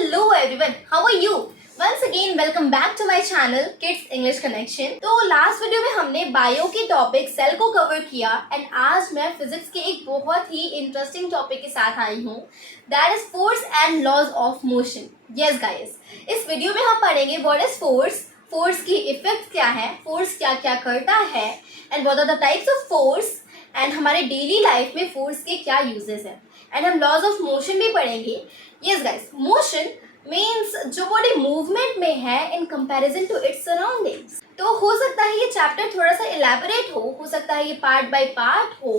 Hello everyone, how are you? Once again welcome back to my channel Kids English Connection। तो last video में हमने bio के topic cell को cover किया and आज मैं फिजिक्स के एक बहुत ही इंटरेस्टिंग टॉपिक के साथ आई हूँ, that is force and laws of motion. Yes guys, इस वीडियो में हम पढ़ेंगे व्हाट इज फोर्स, फोर्स की इफेक्ट क्या है, फोर्स क्या क्या करता है and what are the types of force and हमारे डेली लाइफ में फोर्स के क्या यूजेस हैं एंड हम लॉज ऑफ मोशन भी पढ़ेंगे। यस गाइस, मोशन मीन्स जो बॉडी मूवमेंट में है in comparison to its surroundings. तो हो सकता है ये चैप्टर थोड़ा सा इलेबोरेट हो सकता है ये पार्ट बाय पार्ट हो।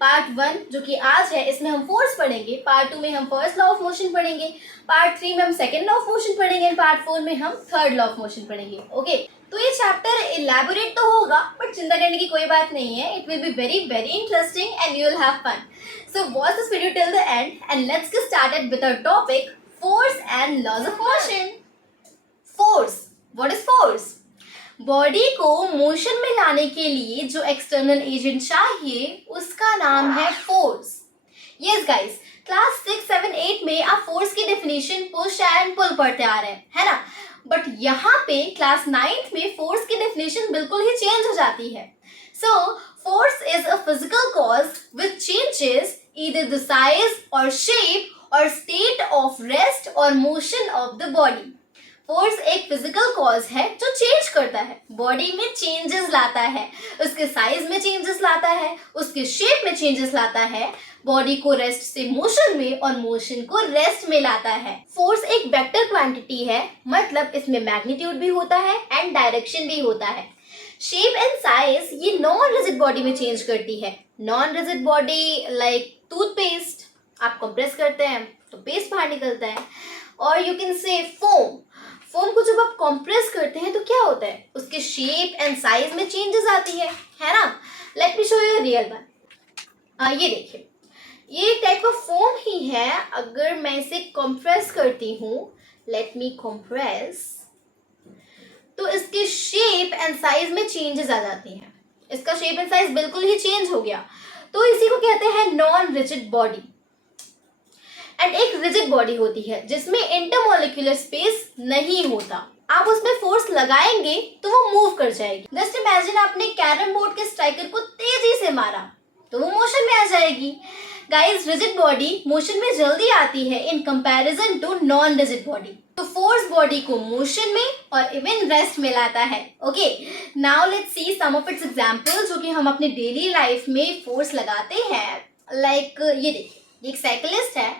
पार्ट 1 जो कि आज है इसमें हम फोर्स पढ़ेंगे, पार्ट 2 में हम फर्स्ट लॉ ऑफ मोशन पढ़ेंगे, पार्ट 3 में हम सेकंड लॉ ऑफ मोशन पढ़ेंगे एंड पार्ट 4 में हम थर्ड लॉ ऑफ मोशन पढ़ेंगे। ओके, तो ये चैप्टर इलेबोरेट तो होगा बट चिंता करने की कोई बात नहीं है, it will be very very interesting and you will have fun. So watch this video till the end and let's get started with our topic force and laws of motion. Force. What is force? Body को motion में लाने के लिए जो external agent चाहिए उसका नाम है फोर्स। यस गाइस, क्लास 6, 7, 8 में आप फोर्स की डेफिनेशन पुश एंड पुल पढ़ते आ रहे हैं, है ना। बट यहाँ पे क्लास 9th में फोर्स की डेफिनेशन बिल्कुल ही चेंज हो जाती है। So force is a physical cause which changes either the size or shape or state of rest or motion of the body. Force एक फिजिकल कॉज है जो चेंज करता है, बॉडी में चेंजेस लाता है, उसके साइज में चेंजेस लाता है, उसके शेप में चेंजेस लाता है, बॉडी को रेस्ट से मोशन में और मोशन को रेस्ट में लाता है। फोर्स एक वेक्टर क्वांटिटी है, मतलब इसमें मैग्नीट्यूड भी होता है एंड डायरेक्शन भी होता है। शेप एंड साइज ये नॉन रिजिड बॉडी में चेंज करती है। Non rigid body like toothpaste, आप कंप्रेस करते हैं तो पेस्ट बाहर निकलता है। और you can say foam, foam को जब आप कंप्रेस करते हैं तो क्या होता है, उसके शेप एंड साइज में चेंजेस आती है ना। Let me show you real one. ये देखिए, ये टाइप का फोम ही है। अगर मैं इसे कंप्रेस करती हूँ, लेट मी कंप्रेस, तो इसके शेप एंड साइज में चेंजेस आ जाती हैं। इसका शेप एंड साइज बिल्कुल ही चेंज हो गया, तो इसी को कहते हैं नॉन रिजिड बॉडी। एंड एक रिजिड बॉडी होती है जिसमें इंटरमोलिक्यूलर स्पेस नहीं होता, आप उसमें फोर्स लगाएंगे तो वो मूव कर जाएगी। जस्ट इमेजिन आपने कैरम बोर्ड के स्ट्राइकर को तेजी से मारा तो वो मोशन में आ जाएगी। गाइस, रिजिड बॉडी मोशन में जल्दी आती है in comparison to non rigid body. तो फोर्स बॉडी को मोशन में और इवन रेस्ट में लाता है। Okay, now let's see some of its example जो कि हम अपने डेली लाइफ में फोर्स लगाते हैं। लाइक ये देखिए, एक साइकिलिस्ट है,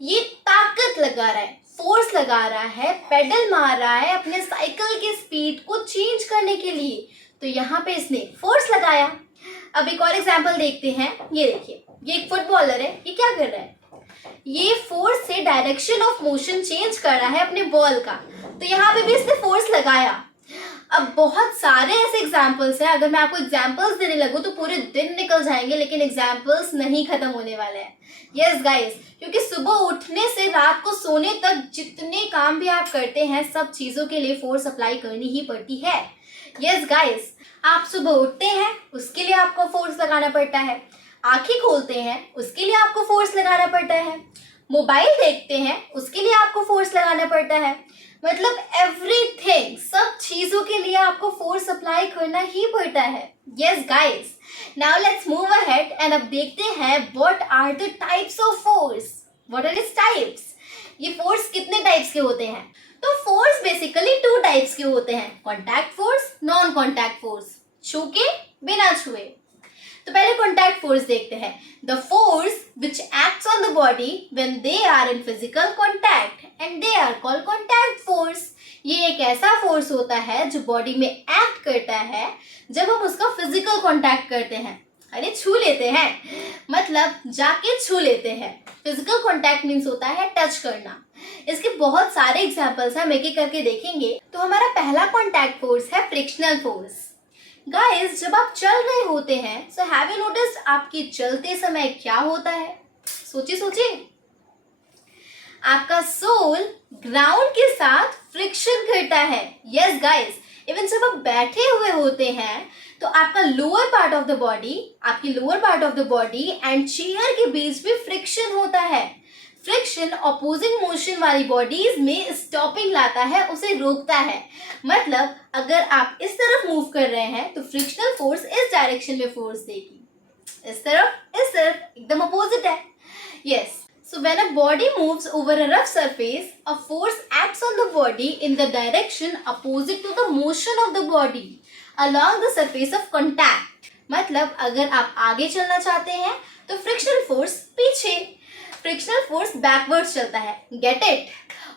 ये ताकत लगा रहा है, फोर्स लगा रहा है, पेडल मार रहा है अपने साइकिल की स्पीड को चेंज करने के लिए, तो यहाँ पे इसने फोर्स लगाया। अब एक और एग्जांपल देखते हैं। ये देखिए, ये एक फुटबॉलर है, ये क्या कर रहा है, ये फोर्स से डायरेक्शन ऑफ मोशन चेंज कर रहा है अपने बॉल का, तो यहाँ पे भी इसने फोर्स लगाया। अब बहुत सारे ऐसे एग्जाम्पल्स हैं, अगर मैं आपको एग्जाम्पल्स देने लगूँ तो पूरे दिन निकल जाएंगे, लेकिन एग्जाम्पल्स नहीं खत्म होने वाले हैं। यस गाइस, क्योंकि सुबह उठने से रात को सोने तक जितने काम भी आप करते हैं सब चीज़ों के लिए फोर्स अप्लाई करनी ही पड़ती है। यस गाइस, आप सुबह उठते हैं उसके लिए आपको फोर्स लगाना पड़ता है, आंखें खोलते हैं उसके लिए आपको फोर्स लगाना पड़ता है, मोबाइल देखते हैं उसके लिए आपको फोर्स लगाना पड़ता है, मतलब एवरीथिंग, सब चीजों के लिए आपको फोर्स अप्लाई करना ही पड़ता है। Yes guys, now let's move ahead and अब देखते हैं what are the types of force, what are its types. ये फोर्स कितने टाइप्स के होते हैं? तो फोर्स बेसिकली 2 टाइप्स के होते हैं, contact force, non contact force, छूके बिना छुए। तो पहले कॉन्टैक्ट फोर्स देखते हैं। The force which acts on the body when they are in physical contact and they are called contact force. ये एक ऐसा फोर्स होता है जो बॉडी में एक्ट करता है जब हम उसका फिजिकल कॉन्टैक्ट करते हैं, अरे छू लेते हैं, मतलब जाके छू लेते हैं। फिजिकल कॉन्टैक्ट मीन्स होता है टच करना। इसके बहुत सारे एग्जाम्पल्स हैं, हम एक एक करके देखेंगे। तो हमारा पहला कॉन्टैक्ट फोर्स है फ्रिक्शनल फोर्स। गाइस, जब आप चल रहे होते हैं, सो हैव यू नोटिस्ड आपके चलते समय क्या होता है? सोचिए सोचिए, आपका सोल ग्राउंड के साथ फ्रिक्शन करता है। यस गाइस, इवन जब आप बैठे हुए होते हैं तो आपका lower part of the body, आपकी lower part of the body and chair के बीच में फ्रिक्शन होता है। फ्रिक्शन ऑपोजिंग मोशन वाली बॉडीज में स्टॉपिंग लाता है, उसे रोकता है। मतलब अगर आप इस तरफ मूव कर रहे हैं तो फ्रिक्शनल फोर्स इस डायरेक्शन में फोर्स देगी, इस तरफ एकदम अपोजिट है। Yes, so when a body moves over a rough surface, a force acts on the body in the direction opposite to the motion of the body along the surface of contact. मतलब अगर आप आगे चलना चाहते हैं तो frictional force पीछे, frictional force backwards चलता है। Get it?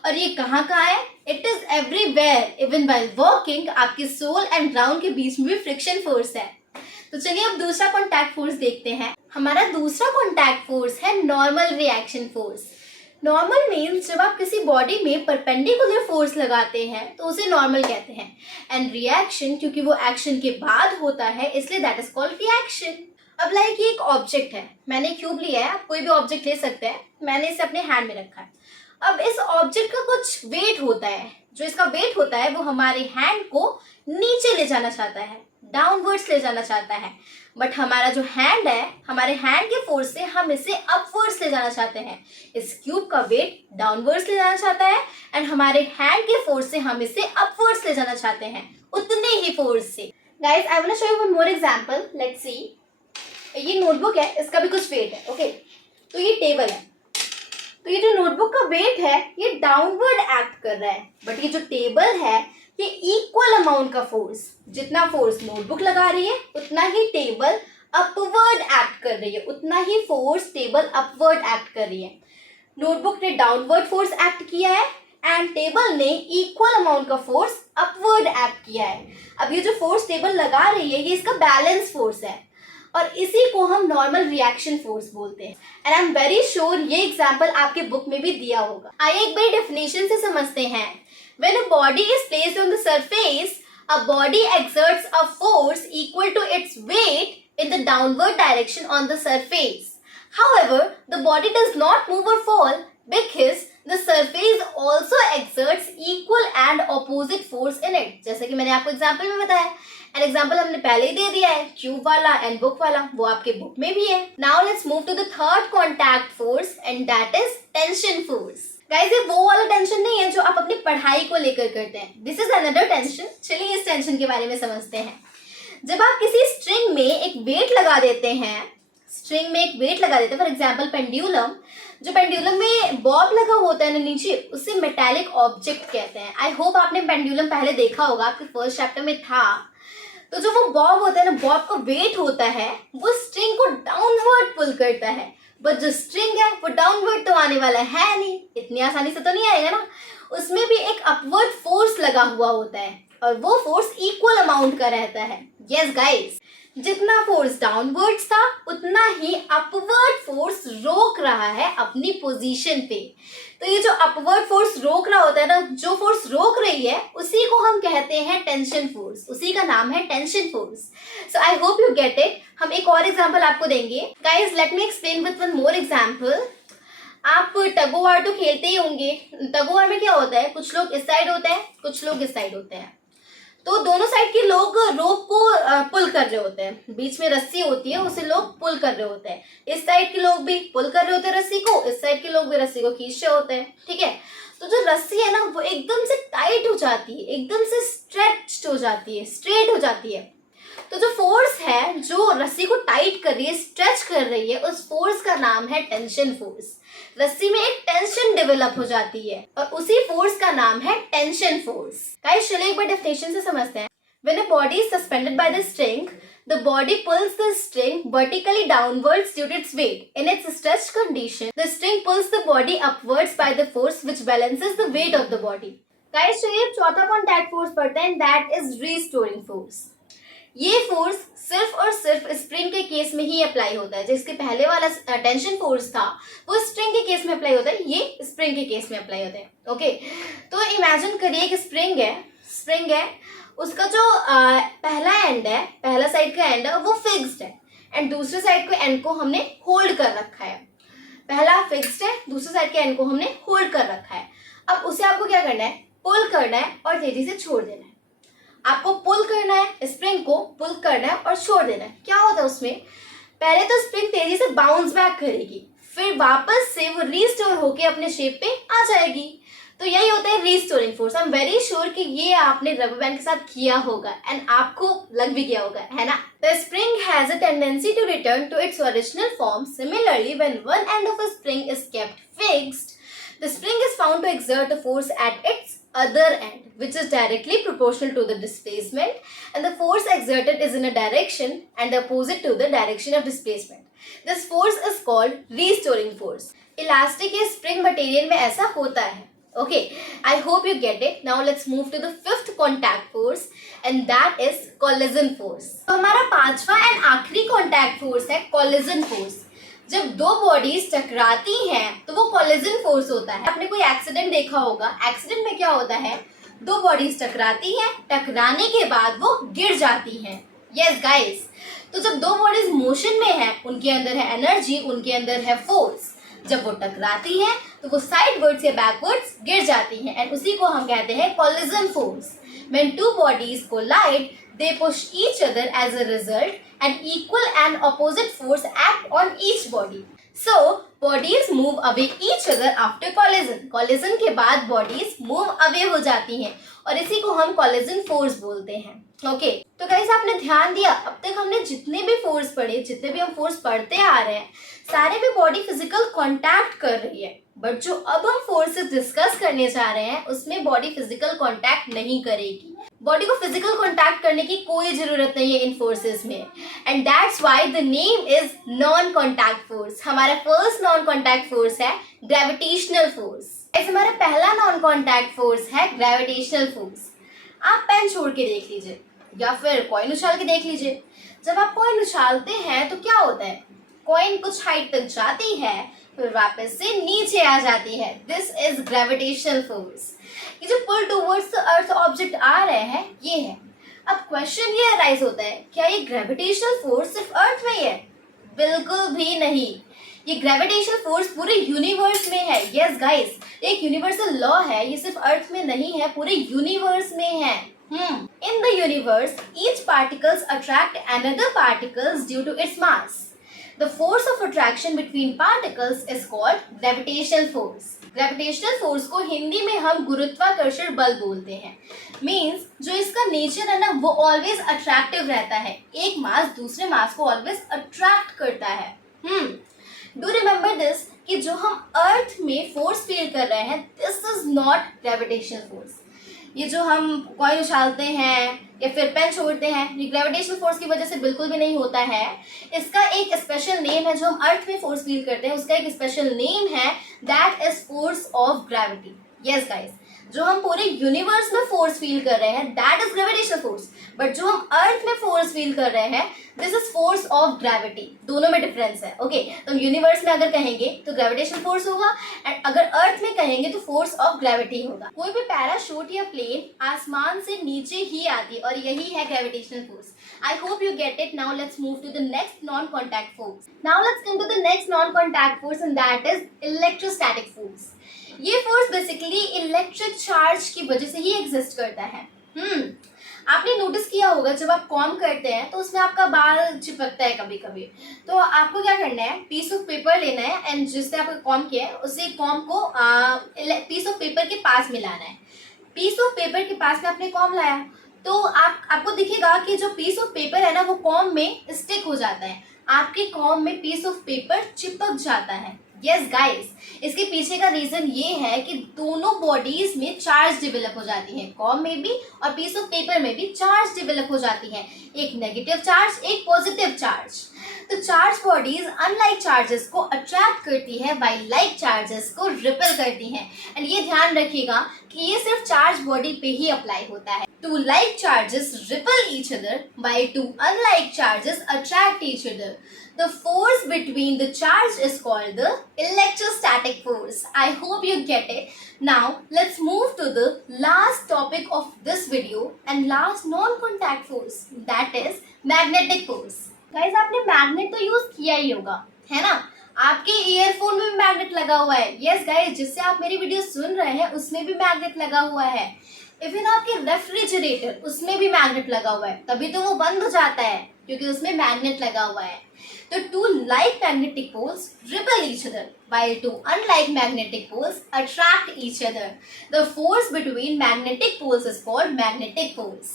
और ये कहाँ है? It is everywhere, even while walking. आपके सोल एंड ग्राउंड के बीच में भी फ्रिक्शन फोर्स है। तो चलिए अब दूसरा कॉन्टैक्ट फोर्स देखते हैं। हमारा दूसरा कॉन्टैक्ट फोर्स है normal reaction force. Normal means जब आप किसी बॉडी में परपेंडिकुलर फोर्स लगाते हैं तो उसे नॉर्मल कहते हैं। एंड रिएक्शन, क्योंकि वो एक्शन के बाद होता है इसलिए दैट इज कॉल्ड रिएक्शन। अब लाइक ये एक ऑब्जेक्ट है, मैंने क्यूब लिया है, आप कोई भी ऑब्जेक्ट ले सकते हैं, मैंने इसे अपने हैंड में रखा है। अब इस ऑब्जेक्ट का कुछ वेट होता है, जो इसका वेट होता है वो हमारे हैंड को नीचे ले जाना चाहता है, डाउनवर्ड्स ले जाना चाहता है। बट हमारा जो हैंड है, हमारे हैंड के फोर्स से हम इसे अपवर्ड्स ले जाना चाहते हैं। इस क्यूब का वेट डाउनवर्ड्स ले जाना चाहता है एंड हमारे हैंड के फोर्स से हम इसे अपवर्ड्स ले जाना चाहते हैं, उतने ही फोर्स से। Guys, I want to show you one more example. Let's see, ये नोटबुक है, इसका भी कुछ वेट है। ओके, तो ये टेबल है, तो ये जो नोटबुक का वेट है ये डाउनवर्ड एक्ट कर रहा है। बट ये जो टेबल है ये इक्वल अमाउंट का फोर्स, जितना फोर्स नोटबुक लगा रही है उतना ही टेबल अपवर्ड एक्ट कर रही है, उतना ही फोर्स टेबल अपवर्ड एक्ट कर रही है। नोटबुक ने डाउनवर्ड फोर्स एक्ट किया है एंड टेबल ने इक्वल अमाउंट का फोर्स अपवर्ड एक्ट किया है। अब ये जो फोर्स टेबल लगा रही है ये इसका बैलेंस फोर्स है और इसी को हम नॉर्मल रिएक्शन फोर्स बोलते हैं। And I am very sure ये एग्जांपल आपके बुक में भी दिया होगा। आइए एक बार डेफिनेशन से समझते हैं। When a body is placed on the surface, a body exerts a force equal to its weight in the downward direction on the surface. However, the body does not move or fall because the surface also exerts equal and opposite force in it. जैसे कि मैंने आपको example में बताया, and example हमने पहले ही दे दिया है, क्यूब वाला एंड बुक वाला, वो आपके बुक में भी है। Now let's move to the third contact force and that is tension force. Guys, ये वो वाला टेंशन नहीं है जो आप अपनी पढ़ाई को लेकर करते हैं, दिस इज अनदर टेंशन। चलिए इस टेंशन के बारे में समझते हैं। जब आप किसी स्ट्रिंग में एक वेट लगा देते हैं, फॉर एग्जाम्पल पेंडुलम, जो पेंडुलम में बॉब लगा होता है ना नीचे, उसे मेटालिक ऑब्जेक्ट कहते हैं। आई होप आपने पेंडुलम पहले देखा होगा, आपके फर्स्ट चैप्टर में था। तो जो वो बॉब होता है ना, बॉब का वेट होता है वो स्ट्रिंग को डाउनवर्ड पुल करता है। बट जो स्ट्रिंग है वो डाउनवर्ड तो आने वाला है नहीं, इतनी आसानी से तो नहीं आएगा ना, उसमें भी एक अपवर्ड फोर्स लगा हुआ होता है और वो फोर्स इक्वल अमाउंट का रहता है। यस गाइस, जितना फोर्स डाउनवर्ड्स था उतना ही अपवर्ड फोर्स रोक रहा है अपनी पोजीशन पे। तो ये जो अपवर्ड फोर्स रोक रहा होता है ना, जो फोर्स रोक रही है उसी को हम कहते हैं टेंशन फोर्स, उसी का नाम है tension force. So I hope you get it. हम एक और एग्जांपल आपको देंगे। Guys, let me explain with one more example. आप टग ऑफ वार तो खेलते ही होंगे। टग ऑफ वार में क्या होता है, कुछ लोग इस साइड होते हैं, कुछ लोग इस साइड होते हैं। तो दोनों साइड के लोग रोप को पुल कर रहे होते हैं, बीच में रस्सी होती है उसे लोग पुल कर रहे होते हैं। इस साइड के लोग भी पुल कर रहे होते हैं रस्सी को, इस साइड के लोग भी रस्सी को खींच रहे होते हैं। ठीक है, तो जो रस्सी है ना वो एकदम से टाइट हो जाती है, एकदम से स्ट्रेच्ड हो जाती है, स्ट्रेट हो जाती है। तो जो फोर्स है जो रस्सी को टाइट कर रही है, स्ट्रेच कर रही है, उस फोर्स का नाम है टेंशन फोर्स। रस्सी में एक टेंशन डेवलप हो जाती है और उसी फोर्स का नाम है टेंशन फोर्स। गाइस, चलिए एक बार डेफिनेशन से समझते हैं। When a body is suspended by the string, the body pulls the string vertically downwards due to its weight. In its stretched condition, the string pulls the body upwards by the force which balances the weight of the body. Guys, चलिए चौथा contact force पढ़ते हैं, that is restoring force. ये force सिर्फ और सिर्फ spring के case में ही अप्लाई होता है। जिसके पहले वाला टेंशन फोर्स था वो स्प्रिंग के केस में अप्लाई होता है, ये स्प्रिंग के केस में अप्लाई होता है। ओके, तो इमेजिन करिए कि स्प्रिंग है, उसका जो पहला एंड है, पहला साइड का एंड है वो फिक्स्ड है एंड दूसरे साइड के एंड को हमने होल्ड कर रखा है। पहला फिक्स्ड है, दूसरे साइड के एंड को हमने होल्ड कर रखा है। अब उसे आपको क्या करना है, पुल करना है और तेजी से छोड़ देना है। आपको पुल करना है, स्प्रिंग को पुल करना है और छोड़ देना है। क्या होता है उसमें, पहले तो स्प्रिंग तेजी से बाउंस बैक करेगी, फिर वापस से वो रीस्टोर होके अपने शेप पे आ जाएगी। तो यही होता है restoring force. I am very sure कि ये आपने रबर बैंड के साथ किया होगा एंड आपको लग भी गया होगा, है ना। The spring has a tendency to return to its original form. Similarly when one end of a spring is kept fixed, the spring is found to exert a force at its other end, which is directly proportional to the displacement, and the force exerted is in a direction and the opposite to the direction of displacement. This force is called restoring force. Elastic या spring material में ऐसा होता है. Okay, I hope you get it. Now let's move to the fifth contact force, and that is collision force. तो हमारा पांचवा and आखिरी contact force है collision force. जब दो बॉडीज टकराती हैं तो वो कोलिजन फोर्स होता है। आपने कोई एक्सीडेंट देखा होगा, एक्सीडेंट में क्या होता है, दो बॉडीज टकराती हैं, टकराने के बाद वो गिर जाती हैं। यस गाइस, तो जब दो बॉडीज मोशन में है, उनके अंदर है एनर्जी, उनके अंदर है फोर्स। जब वो टकराती हैं तो वो साइडवर्ड्स या बैकवर्ड्स गिर जाती हैं एंड उसी को हम कहते हैं collision force. When two bodies collide, they push each other. As a result, an equal and opposite force act on each body. So, bodies move away each other after collision. Collision के बाद bodies move away हो जाती हैं और इसी को हम collision force बोलते हैं। ओके, तो गाइस आपने ध्यान दिया, अब तक हमने जितने भी फोर्स पढ़े, जितने भी हम फोर्स पढ़ते आ रहे हैं, सारे भी बॉडी फिजिकल कांटेक्ट कर रही है। बट जो अब हम फोर्सेस डिस्कस करने जा रहे हैं उसमें बॉडी फिजिकल कांटेक्ट नहीं करेगी। बॉडी को फिजिकल कांटेक्ट करने की कोई जरूरत नहीं है इन फोर्सेस में, and that's why the name is non contact force. हमारा फर्स्ट नॉन कांटेक्ट फोर्स है ग्रेविटेशनल फोर्स। ऐसे हमारा पहला नॉन कांटेक्ट फोर्स है ग्रेविटेशनल फोर्स। आप पेन छोड़ के देख लीजिए या फिर कॉइन उछाल के देख लीजिए। जब आप कॉइन उछालते हैं तो क्या होता है, कॉइन कुछ हाइट तक जाती है फिर वापस से नीचे आ जाती है। This is gravitational force. ये जो पुल टुवर्ड्स द अर्थ ऑब्जेक्ट आ रहे हैं ये है। अब क्वेश्चन ये अराइज होता है, क्या ये ग्रेविटेशनल फोर्स सिर्फ अर्थ में ही है? बिल्कुल भी नहीं, ये ग्रेविटेशनल फोर्स पूरे यूनिवर्स में है। यस गाइस, एक यूनिवर्सल लॉ है, ये सिर्फ अर्थ में नहीं है, पूरे यूनिवर्स में है। In the universe, each particles attract another particles due to its mass. The force of attraction between particles is called gravitational force. Gravitational force को हिंदी में हम गुरुत्वाकर्षण बल बोलते हैं। Means जो इसका नेचर है ना वो ऑलवेज अट्रैक्टिव रहता है। एक मास दूसरे मास को ऑलवेज अट्रैक्ट करता है। डू रिमेम्बर दिस कि जो हम अर्थ में फोर्स फील कर रहे हैं this is not gravitational force. ये जो हम कॉइन उछालते हैं या फिर पेन छोड़ते हैं ये ग्रेविटेशनल फोर्स की वजह से बिल्कुल भी नहीं होता है। इसका एक स्पेशल नेम है, जो हम अर्थ में फोर्स फील करते हैं उसका एक स्पेशल नेम है, that is force of gravity. Yes guys, जो हम पूरे यूनिवर्स में फोर्स फील कर रहे हैं that is gravitational force, but जो हम अर्थ में फोर्स फील कर रहे हैं this is force of gravity. दोनों में डिफरेंस है। ओके, तो यूनिवर्स में अगर कहेंगे तो ग्रेविटेशनल फोर्स होगा एंड अगर अर्थ में कहेंगे तो फोर्स ऑफ ग्रेविटी होगा। कोई भी पैराशूट या प्लेन आसमान से नीचे ही आती है और यही है gravitational force. I hope you get it. Now let's move to the next non-contact force. Now let's come to the next non-contact force and that is electrostatic force. ये फोर्स बेसिकली इलेक्ट्रिक चार्ज की वजह से ही exist करता है। आपने notice किया होगा जब आप कॉम करते हैं तो उसमें आपका बाल चिपकता है कभी कभी, तो आपको क्या करना है, पीस ऑफ पेपर लेना है एंड जिससे आपने कॉम किया है उसी कॉम को पीस ऑफ पेपर के पास मिलाना है। पीस ऑफ पेपर के पास में आपने कॉम लाया तो आपको दिखेगा कि जो पीस ऑफ पेपर है ना वो कॉम में स्टिक हो जाता है, आपके कॉम में पीस ऑफ पेपर चिपक जाता है। यस गाइस, इसके पीछे का रीजन ये है कि दोनों बॉडीज में चार्ज डेवलप हो जाती है, कॉम में भी और पीस ऑफ पेपर में भी चार्ज डेवलप हो जाती है, एक नेगेटिव चार्ज एक पॉजिटिव चार्ज। तो चार्ज बॉडीज अनलाइक चार्जेस को अट्रैक्ट करती है वाइल लाइक चार्जेस को रिपेल करती हैं। एंड ये ध्यान रखिएगा कि ये सिर्फ चार्ज बॉडी पे ही अप्लाई होता है। Two like charges repel each other while two unlike charges attract each other. The force between the charge is called the electrostatic force. I hope you get it. Now let's move to the last topic of this video and last non-contact force, that is magnetic force. Guys, आपने magnet तो use किया ही होगा, है ना? आपके earphone में भी magnet लगा हुआ है। यस गाइस, जिससे आप मेरी वीडियो सुन रहे हैं उसमें भी मैग्नेट लगा हुआ है। इवन आपके रेफ्रिजरेटर उसमें भी मैग्नेट लगा हुआ है, तभी तो वो बंद हो जाता है क्योंकि उसमें मैग्नेट लगा हुआ है। तो two like magnetic poles repel each other while two unlike magnetic poles attract each other. The force between magnetic poles is called magnetic force.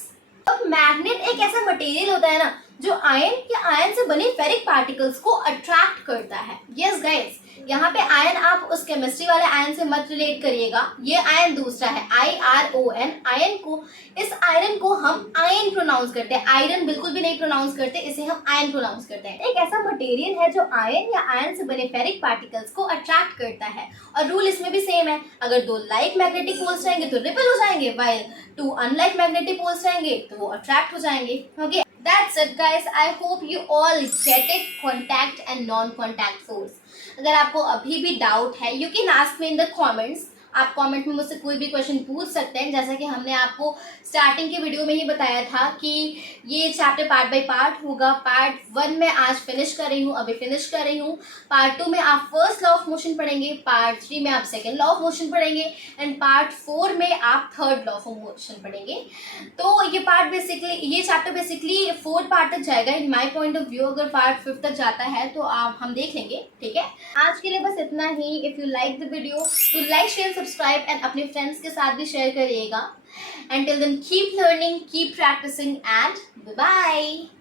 अब मैग्नेट एक ऐसा मटेरियल होता है ना जो आयन या आयन से बने फेरिक पार्टिकल्स को अट्रैक्ट करता है। यस गाइस, यहाँ पे आयन आप उस केमिस्ट्री वाले आयन से मत रिलेट करिएगा, ये आयन दूसरा है IRON। आयन को, इस आयरन को हम आयन प्रोनाउंस करते हैं, आयरन बिल्कुल भी नहीं प्रोनाउंस करते, इसे हम आयन प्रोनाउंस करते हैं। एक ऐसा मटेरियल है जो आयन या आयन से बने फेरिक पार्टिकल्स को अट्रैक्ट करता है। और रूल इसमें भी सेम है, अगर दो लाइक मैग्नेटिक पोल्स रहेंगे तो रिपेल हो जाएंगे, while two unlike magnetic poles रहेंगे तो वो अट्रैक्ट हो जाएंगे। Okay, that's it guys, I hope you all get it, contact and non-contact force. अगर आपको अभी भी डाउट है you can ask me in the comments. आप कमेंट में मुझसे कोई भी क्वेश्चन पूछ सकते हैं, जैसा कि हमने आपको स्टार्टिंग के वीडियो में ही बताया था कि ये चैप्टर पार्ट बाय पार्ट होगा। पार्ट 1 में आज फिनिश कर रही हूँ, अभी फिनिश कर रही हूँ। पार्ट 2 में आप फर्स्ट लॉ ऑफ मोशन पढ़ेंगे, पार्ट 3 में आप सेकेंड लॉ ऑफ मोशन पढ़ेंगे एंड पार्ट 4 में आप थर्ड लॉ ऑफ मोशन पढ़ेंगे। तो ये पार्ट बेसिकली, ये चैप्टर बेसिकली 4th पार्ट तक जाएगा इन माई पॉइंट ऑफ व्यू। अगर पार्ट 5 तक जाता है तो आप हम देख लेंगे, ठीक है। आज के लिए बस इतना ही। If you like the video तो लाइक शेयर सब्सक्राइब एंड अपने फ्रेंड्स के साथ भी शेयर करिएगा। Until then, keep learning, keep practicing and bye bye.